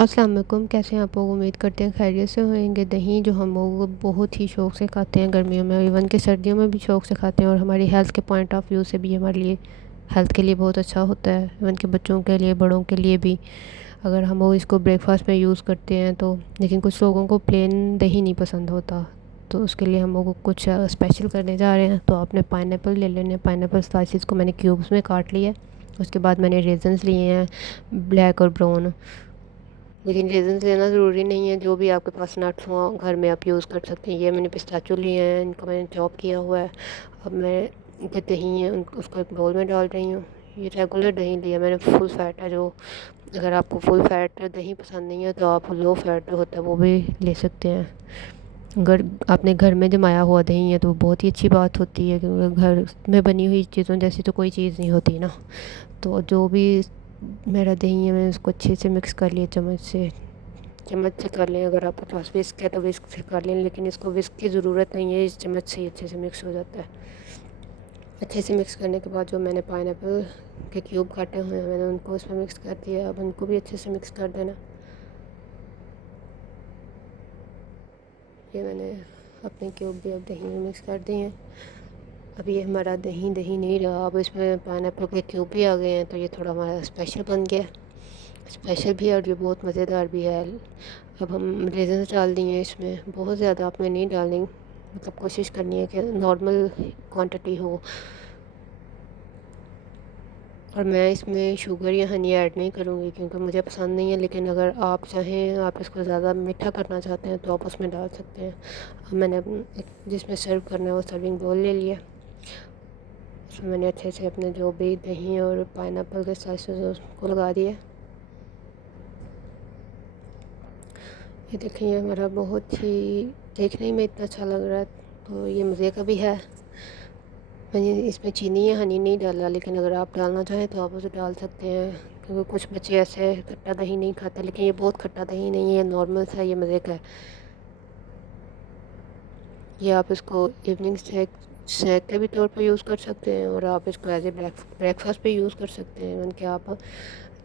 السلام علیکم، کیسے ہیں آپ لوگ؟ امید کرتے ہیں خیریت سے ہوئیں گے۔ دہی جو ہم لوگ بہت ہی شوق سے کھاتے ہیں گرمیوں میں، ایون کہ سردیوں میں بھی شوق سے کھاتے ہیں، اور ہماری ہیلتھ کے پوائنٹ آف ویو سے بھی ہمارے لیے ہیلتھ کے لیے بہت اچھا ہوتا ہے، ایون کہ بچوں کے لیے، بڑوں کے لیے بھی۔ اگر ہم وہ اس کو بریک فاسٹ میں یوز کرتے ہیں تو، لیکن کچھ لوگوں کو پلین دہی نہیں پسند ہوتا، تو اس کے لیے ہم لوگ کچھ اسپیشل کرنے جا رہے ہیں۔ تو آپ نے پائن ایپل لے لینے، پائن ایپل سلائسز کو میں نے کیوبس میں کاٹ لیا ہے۔ اس کے بعد میں نے ریزنز لیے ہیں، بلیک اور براؤن، لیکن ریزنز لینا ضروری نہیں ہے، جو بھی آپ کے پاس نٹس ہوں گھر میں آپ یوز کر سکتے ہیں۔ یہ میں نے پسٹاچو لیے ہیں، ان کو میں نے چاپ کیا ہوا ہے۔ اب میں جو دہی ہے اس کو ایک بول میں ڈال رہی ہوں۔ یہ ریگولر دہی لیا میں نے، فل فیٹ ہے جو، اگر آپ کو فل فیٹ دہی پسند نہیں ہے تو آپ لو فیٹ جو ہوتا ہے وہ بھی لے سکتے ہیں۔ اگر آپ نے گھر میں جمایا ہوا دہی ہے تو بہت ہی اچھی بات ہوتی ہے، کیونکہ گھر میں بنی ہوئی چیزوں جیسی تو کوئی چیز نہیں ہوتی نا۔ تو جو بھی میرا دہی ہے میں اس کو اچھے سے مکس کر لیا، چمچ سے کر لیں۔ اگر آپ کے پاس وسک ہے تو وسک سے کر لیں، لیکن اس کو وسک کی ضرورت نہیں ہے، اس چمچ سے ہی اچھے سے مکس ہو جاتا ہے۔ اچھے سے مکس کرنے کے بعد جو میں نے پائن ایپل کے کیوب کاٹے ہوئے ہیں میں نے ان کو اس میں مکس کر دیا۔ اب ان کو بھی اچھے سے مکس کر دینا۔ یہ میں نے اپنے کیوب بھی اب دہی میں مکس کر دیے ہیں۔ اب یہ ہمارا دہی نہیں رہا، اب اس میں پائن ایپل کے کیوب بھی آ گئے ہیں، تو یہ تھوڑا ہمارا اسپیشل بن گیا، اسپیشل بھی ہے اور یہ بہت مزیدار بھی ہے۔ اب ہم ریزنس ڈال دیے اس میں، بہت زیادہ آپ نے نہیں ڈالیں، مطلب کوشش کرنی ہے کہ نارمل کوانٹٹی ہو، اور میں اس میں شوگر یا ہنی ایڈ نہیں کروں گی کیونکہ مجھے پسند نہیں ہے، لیکن اگر آپ چاہیں، آپ اس کو زیادہ میٹھا کرنا چاہتے ہیں تو آپ اس میں ڈال سکتے ہیں۔ اب میں نے جس میں سرو کرنا ہے وہ سرونگ بول لے لیا، اس میں نے اچھے سے اپنے جو بھی دہی اور پائن ایپل کے سلائسز اس کو لگا دیا۔ یہ دیکھیں، یہ ہمارا بہت ہی دیکھنے میں اتنا اچھا لگ رہا ہے، تو یہ مزے کا بھی ہے۔ میں نے اس میں چینی یا ہنی نہیں ڈالا، لیکن اگر آپ ڈالنا چاہیں تو آپ اسے ڈال سکتے ہیں، کیونکہ کچھ بچے ایسے کھٹا دہی نہیں کھاتے، لیکن یہ بہت کھٹا دہی نہیں ہے، نارمل سا یہ مزے کا ہے۔ یہ آپ اس کو ایوننگ اسنیک کے بھی طور پر یوز کر سکتے ہیں، اور آپ اس کو ایز اے بریک فاسٹ پہ یوز کر سکتے ہیں، ان کے آپ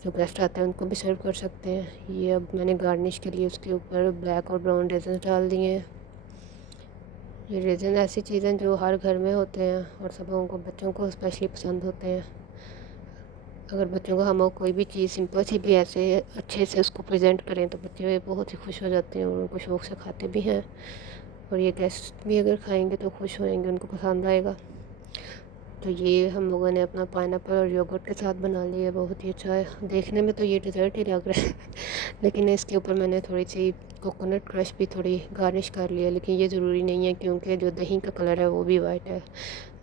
جو گیسٹ آتے ہیں ان کو بھی سرو کر سکتے ہیں۔ یہ اب میں نے گارنش کے لیے اس کے اوپر بلیک اور براؤن ریزنس ڈال دیے ہیں۔ یہ ریزن ایسی چیزیں جو ہر گھر میں ہوتے ہیں اور سب لوگوں کو، بچوں کو اسپیشلی پسند ہوتے ہیں۔ اگر بچوں کو ہم کوئی بھی چیز سمپل سی بھی ایسے اچھے سے اس کو پریزنٹ کریں تو بچے بہت ہی خوش ہو جاتے ہیں، اور ان کو شوق سے کھاتے بھی ہیں، اور یہ گیسٹ بھی اگر کھائیں گے تو خوش ہوئیں گے، ان کو پسند آئے گا۔ تو یہ ہم لوگوں نے اپنا پائن ایپل اور یوگرٹ کے ساتھ بنا لیا ہے، بہت ہی اچھا ہے دیکھنے میں، تو یہ ڈیزرٹ ہی لگ رہا ہے لیکن اس کے اوپر میں نے تھوڑی سی کوکونٹ کرش بھی تھوڑی گارنش کر لیا، لیکن یہ ضروری نہیں ہے کیونکہ جو دہی کا کلر ہے وہ بھی وائٹ ہے،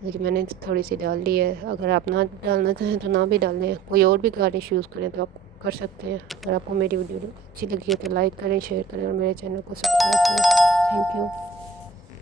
لیکن میں نے تھوڑی سی ڈال لی ہے۔ اگر آپ نہ ڈالنا چاہیں تو نہ بھی ڈالیں، کوئی اور بھی گارنش یوز کریں تو آپ کر سکتے ہیں۔ اگر آپ کو میری ویڈیو اچھی لگی ہے تو لائک کریں، شیئر کریں، اور میرے چینل کو سبسکرائب کریں۔ Thank you.